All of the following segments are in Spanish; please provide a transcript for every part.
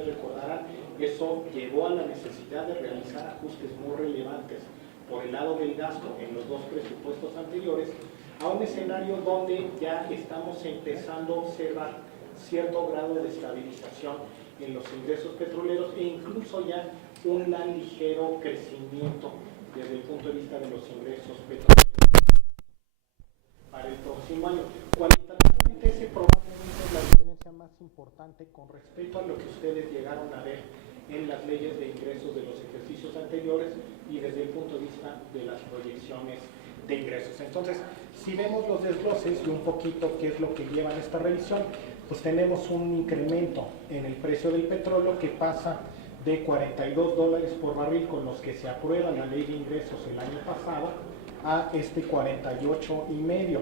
recordarán, eso llevó a la necesidad de realizar ajustes muy relevantes por el lado del gasto en los dos presupuestos anteriores, a un escenario donde ya estamos empezando a observar cierto grado de estabilización en los ingresos petroleros e incluso ya un ligero crecimiento desde el punto de vista de los ingresos petroleros para el próximo año. Cualitativamente ese probablemente es la diferencia más importante con respecto a lo que ustedes llegaron a ver en las leyes de ingresos de los ejercicios anteriores y desde el punto de vista de las proyecciones de ingresos. Entonces, si vemos los desgloses y un poquito qué es lo que lleva esta revisión, pues tenemos un incremento en el precio del petróleo que pasa de $42 por barril con los que se aprueba la ley de ingresos el año pasado a 48.5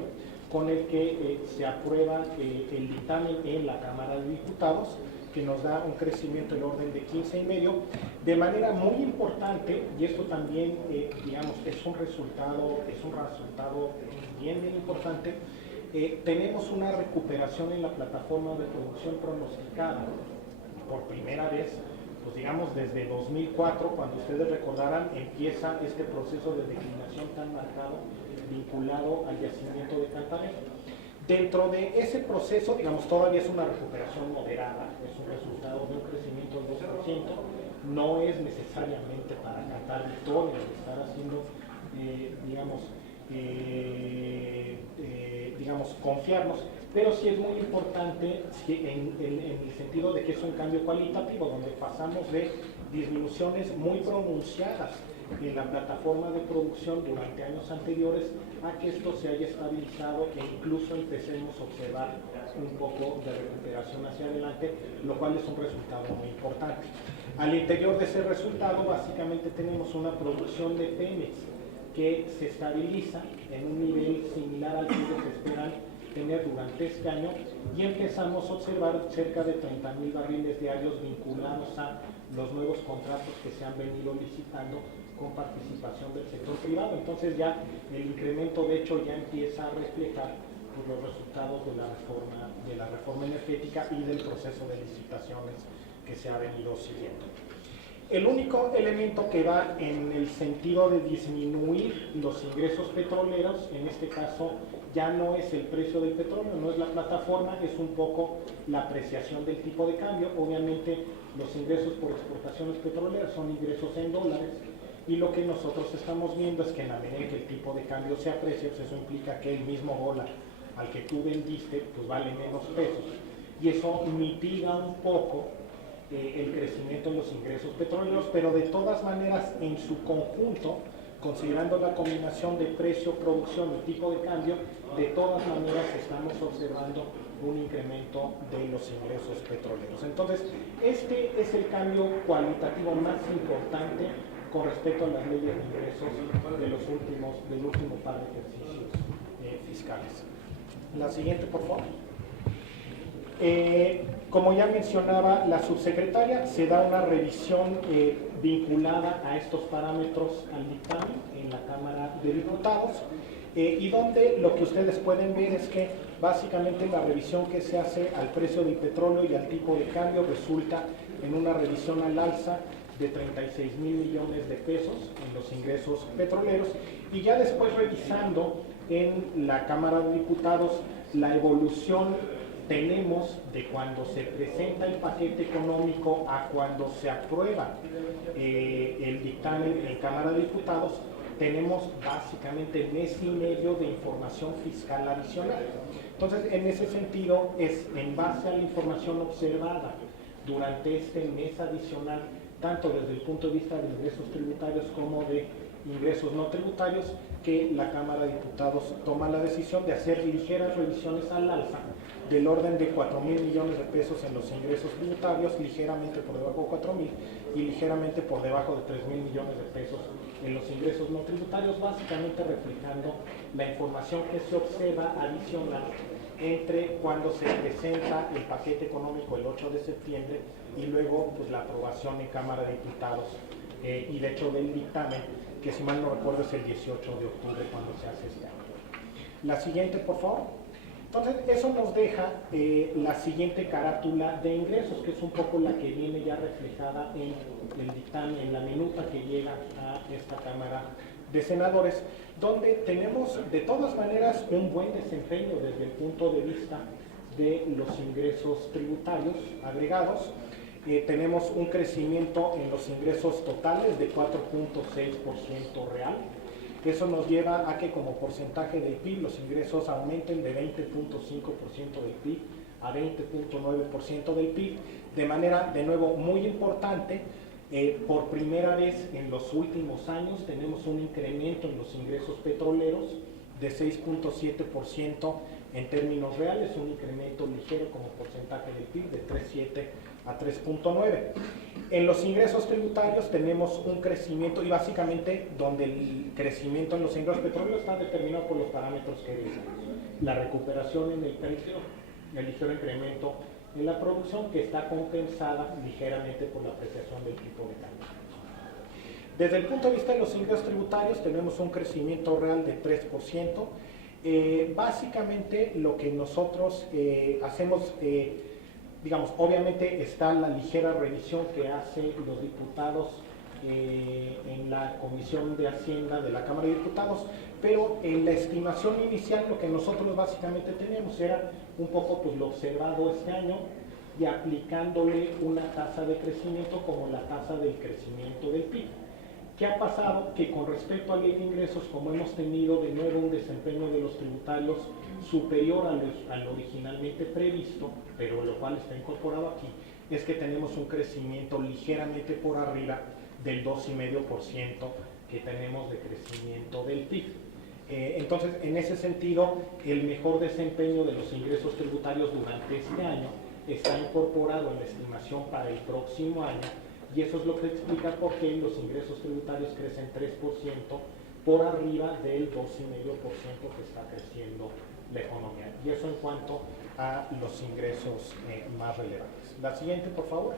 con el que se aprueba el dictamen en la Cámara de Diputados, que nos da un crecimiento en orden de 15.5, de manera muy importante, y esto también, digamos, es un resultado bien importante. Tenemos una recuperación en la plataforma de producción pronosticada por primera vez, pues digamos desde 2004, cuando ustedes recordarán, empieza este proceso de declinación tan marcado vinculado al yacimiento de Cantarell. Dentro de ese proceso, digamos, todavía es una recuperación moderada, es un resultado de un crecimiento del 2%, no es necesariamente para cantar victorias, estar haciendo, confiarnos, pero sí es muy importante en el sentido de que es un cambio cualitativo, donde pasamos de disminuciones muy pronunciadas en la plataforma de producción durante años anteriores a que esto se haya estabilizado e incluso empecemos a observar un poco de recuperación hacia adelante, lo cual es un resultado muy importante. Al interior de ese resultado, básicamente tenemos una producción de Pemex que se estabiliza en un nivel similar al que se esperan tener durante este año y empezamos a observar cerca de 30.000 barriles diarios vinculados a los nuevos contratos que se han venido licitando con participación del sector privado. Entonces ya el incremento de hecho ya empieza a reflejar pues, los resultados de la reforma energética y del proceso de licitaciones que se ha venido siguiendo. El único elemento que va en el sentido de disminuir los ingresos petroleros, en este caso ya no es el precio del petróleo, no es la plataforma, es un poco la apreciación del tipo de cambio. Obviamente los ingresos por exportaciones petroleras son ingresos en dólares y lo que nosotros estamos viendo es que en la medida que el tipo de cambio se aprecia, pues eso implica que el mismo dólar al que tú vendiste pues vale menos pesos y eso mitiga un poco el crecimiento en los ingresos petroleros, pero de todas maneras en su conjunto, considerando la combinación de precio, producción y tipo de cambio, de todas maneras estamos observando un incremento de los ingresos petroleros. Entonces, este es el cambio cualitativo más importante con respecto a las leyes de ingresos del último par de ejercicios fiscales. La siguiente, por favor. Como ya mencionaba la subsecretaria, se da una revisión vinculada a estos parámetros al dictamen en la Cámara de Diputados y donde lo que ustedes pueden ver es que básicamente la revisión que se hace al precio del petróleo y al tipo de cambio resulta en una revisión al alza de 36.000 millones de pesos en los ingresos petroleros y ya después revisando en la Cámara de Diputados la evolución tenemos de cuando se presenta el paquete económico a cuando se aprueba el dictamen en Cámara de Diputados, tenemos básicamente mes y medio de información fiscal adicional. Entonces, en ese sentido, es en base a la información observada durante este mes adicional, tanto desde el punto de vista de ingresos tributarios como de ingresos no tributarios, que la Cámara de Diputados toma la decisión de hacer ligeras revisiones al alza del orden de 4.000 millones de pesos en los ingresos tributarios, ligeramente por debajo de 4.000 y ligeramente por debajo de 3.000 millones de pesos en los ingresos no tributarios, básicamente reflejando la información que se observa adicional entre cuando se presenta el paquete económico el 8 de septiembre y luego pues, la aprobación en Cámara de Diputados y de hecho del dictamen, que si mal no recuerdo es el 18 de octubre cuando se hace este año. La siguiente, por favor. Entonces, eso nos deja la siguiente carátula de ingresos, que es un poco la que viene ya reflejada en el dictamen, en la minuta que llega a esta Cámara de Senadores, donde tenemos de todas maneras un buen desempeño desde el punto de vista de los ingresos tributarios agregados. Tenemos un crecimiento en los ingresos totales de 4.6% real. Eso nos lleva a que como porcentaje del PIB los ingresos aumenten de 20.5% del PIB a 20.9% del PIB, de manera de nuevo muy importante. Por primera vez en los últimos años tenemos un incremento en los ingresos petroleros de 6.7% en términos reales, un incremento ligero como porcentaje del PIB de 3.7 a 3.9. En los ingresos tributarios tenemos un crecimiento, y básicamente donde el crecimiento en los ingresos petroleros está determinado por los parámetros que vimos: la recuperación en el precio, el ligero incremento en la producción, que está compensada ligeramente por la apreciación del tipo de cambio. Desde el punto de vista de los ingresos tributarios tenemos un crecimiento real de 3%. Básicamente lo que nosotros hacemos, digamos, obviamente está la ligera revisión que hacen los diputados en la Comisión de Hacienda de la Cámara de Diputados, pero en la estimación inicial lo que nosotros básicamente tenemos era un poco pues lo observado este año y aplicándole una tasa de crecimiento como la tasa del crecimiento del PIB. ¿Qué ha pasado? Que con respecto a la ley de ingresos, como hemos tenido de nuevo un desempeño de los tributarios superior al originalmente previsto, pero lo cual está incorporado aquí, es que tenemos un crecimiento ligeramente por arriba del 2,5% que tenemos de crecimiento del PIB. Entonces, en ese sentido, el mejor desempeño de los ingresos tributarios durante este año está incorporado en la estimación para el próximo año, y eso es lo que explica por qué los ingresos tributarios crecen 3% por arriba del 2,5% que está creciendo la economía. Y eso en cuanto a los ingresos más relevantes. La siguiente, por favor.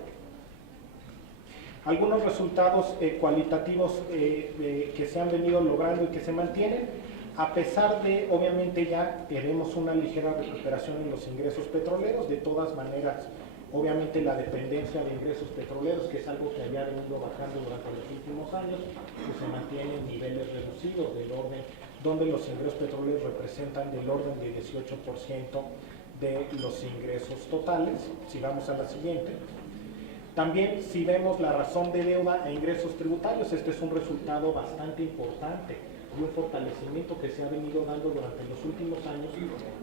Algunos resultados cualitativos que se han venido logrando y que se mantienen, a pesar de, obviamente ya tenemos una ligera recuperación en los ingresos petroleros. De todas maneras, obviamente la dependencia de ingresos petroleros, que es algo que había venido bajando durante los últimos años, pues se mantiene en niveles reducidos del orden, donde los ingresos petroleros representan del orden de 18% de los ingresos totales. Si vamos a la siguiente. También, si vemos la razón de deuda e ingresos tributarios, este es un resultado bastante importante y un fortalecimiento que se ha venido dando durante los últimos años.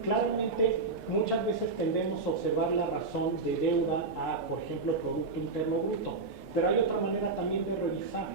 Claramente, muchas veces tendemos a observar la razón de deuda a, por ejemplo, Producto Interno Bruto, pero hay otra manera también de revisar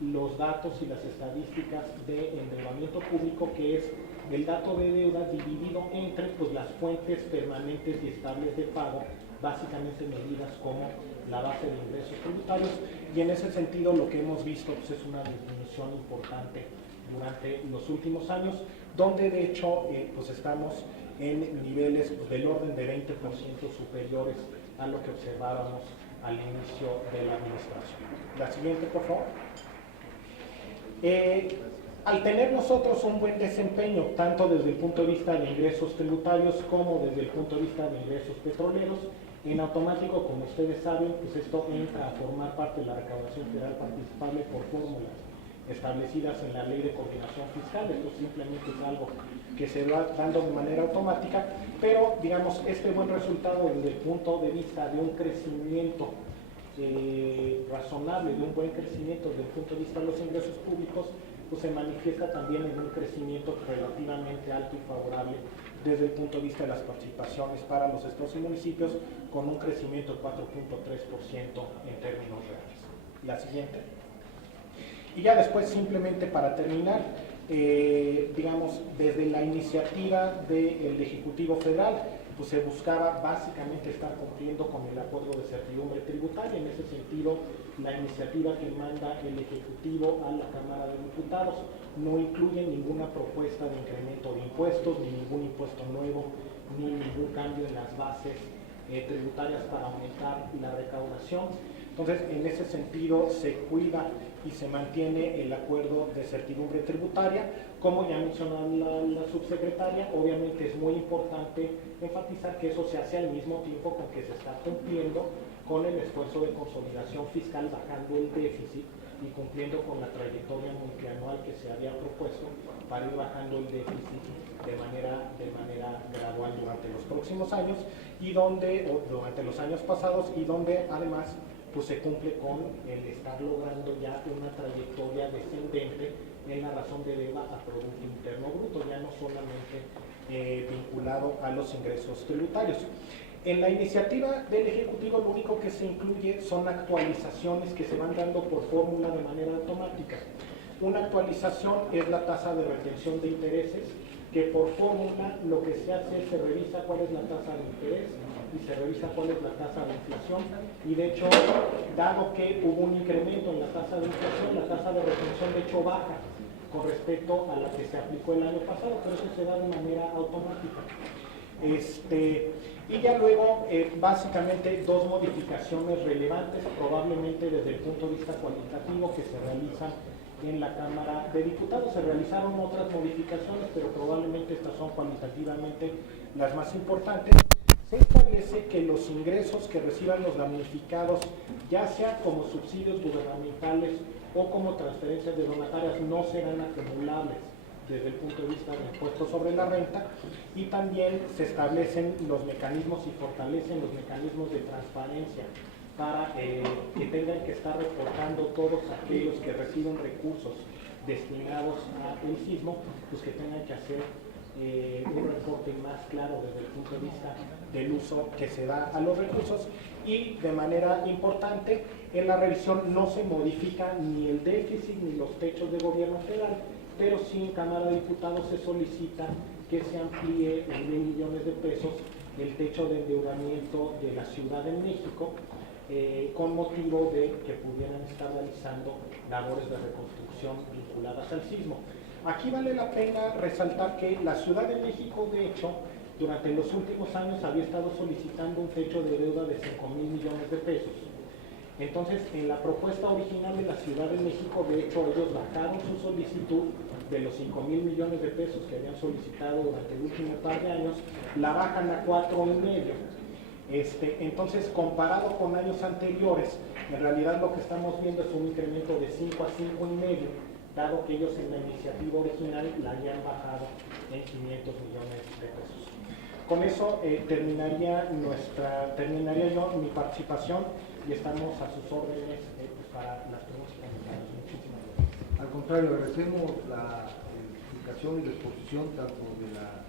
los datos y las estadísticas de endeudamiento público, que es el dato de deuda dividido entre pues, las fuentes permanentes y estables de pago, básicamente medidas como la base de ingresos tributarios, y en ese sentido lo que hemos visto pues, es una disminución importante durante los últimos años, donde de hecho pues estamos en niveles pues, del orden de 20% superiores a lo que observábamos al inicio de la administración. La siguiente, por favor. Al tener nosotros un buen desempeño, tanto desde el punto de vista de ingresos tributarios como desde el punto de vista de ingresos petroleros, en automático, como ustedes saben, pues esto entra a formar parte de la recaudación federal participable por fórmulas establecidas en la Ley de Coordinación Fiscal. Esto simplemente es algo que se va dando de manera automática, pero digamos, este buen resultado desde el punto de vista de un crecimiento razonable, de un buen crecimiento desde el punto de vista de los ingresos públicos, pues se manifiesta también en un crecimiento relativamente alto y favorable desde el punto de vista de las participaciones para los estados y municipios, con un crecimiento de 4.3% en términos reales. La siguiente. Y ya después, simplemente para terminar, digamos, desde la iniciativa del Ejecutivo Federal, pues se buscaba básicamente estar cumpliendo con el acuerdo de certidumbre tributaria. En ese sentido, la iniciativa que manda el Ejecutivo a la Cámara de Diputados no incluye ninguna propuesta de incremento de impuestos, ni ningún impuesto nuevo, ni ningún cambio en las bases tributarias para aumentar la recaudación. Entonces, en ese sentido, se cuida y se mantiene el acuerdo de certidumbre tributaria. Como ya mencionó la subsecretaria, obviamente es muy importante enfatizar que eso se hace al mismo tiempo con que se está cumpliendo con el esfuerzo de consolidación fiscal, bajando el déficit y cumpliendo con la trayectoria multianual que se había propuesto para ir bajando el déficit de manera gradual durante los próximos años y durante los años pasados, y donde además pues se cumple con el estar logrando ya una trayectoria descendente en la razón de deuda a Producto Interno Bruto, ya no solamente vinculado a los ingresos tributarios. En la iniciativa del Ejecutivo lo único que se incluye son actualizaciones que se van dando por fórmula de manera automática. Una actualización es la tasa de retención de intereses, que por fórmula lo que se hace es se revisa cuál es la tasa de interés y se revisa cuál es la tasa de inflación, y de hecho, dado que hubo un incremento en la tasa de inflación, la tasa de retención de hecho baja con respecto a la que se aplicó el año pasado, pero eso se da de manera automática. Y ya luego, básicamente, dos modificaciones relevantes, probablemente desde el punto de vista cualitativo, que se realizan en la Cámara de Diputados. Se realizaron otras modificaciones, pero probablemente estas son cualitativamente las más importantes. Se establece que los ingresos que reciban los damnificados, ya sea como subsidios gubernamentales o como transferencias de donatarias, no serán acumulables desde el punto de vista del impuesto sobre la renta, y también se establecen los mecanismos y fortalecen los mecanismos de transparencia para que tengan que estar reportando todos aquellos que reciben recursos destinados al sismo, pues que tengan que hacer un reporte más claro desde el punto de vista del uso que se da a los recursos. Y de manera importante, en la revisión no se modifica ni el déficit ni los techos de gobierno federal, pero sí en Cámara de Diputados se solicita que se amplíe en 1,000 millones de pesos el techo de endeudamiento de la Ciudad de México, con motivo de que pudieran estar realizando labores de reconstrucción vinculadas al sismo. Aquí vale la pena resaltar que la Ciudad de México, de hecho, durante los últimos años había estado solicitando un techo de deuda de 5,000 millones de pesos. Entonces, en la propuesta original de la Ciudad de México, de hecho, ellos bajaron su solicitud de los 5,000 millones de pesos que habían solicitado durante el último par de años, la bajan a 4,5. Entonces, comparado con años anteriores, en realidad lo que estamos viendo es un incremento de 5 a 5,5, dado que ellos en la iniciativa original la habían bajado en 500 millones de pesos. Con eso terminaría yo mi participación y estamos a sus órdenes para las preguntas y comentarios. Muchísimas gracias. Al contrario, agradecemos la explicación y la exposición tanto de la